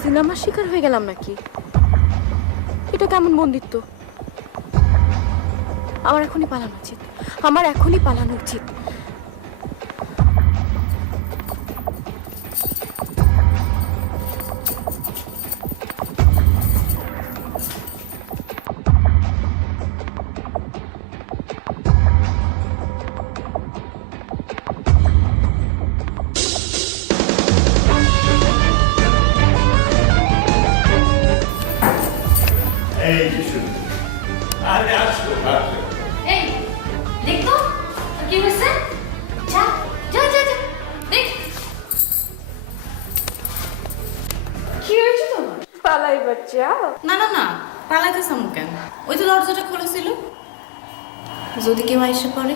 সিনেমার শিকার হয়ে গেলাম নাকি? এটা কেমন বন্দিত্ব? আমার এখনই পালানো উচিত, আমার এখনই পালানো উচিত। এই যে শুনুন, আরে আসো আসো। এই দেখ তো কি হয়েছে? যা যা যা যা দেখ কি হয়েছে তোমার? পালাই বাচ্চা। না না না, পালাইতেছ কেন? ওই তো দরজাটা খোলা ছিল, যদি কেউ এসে পড়ে।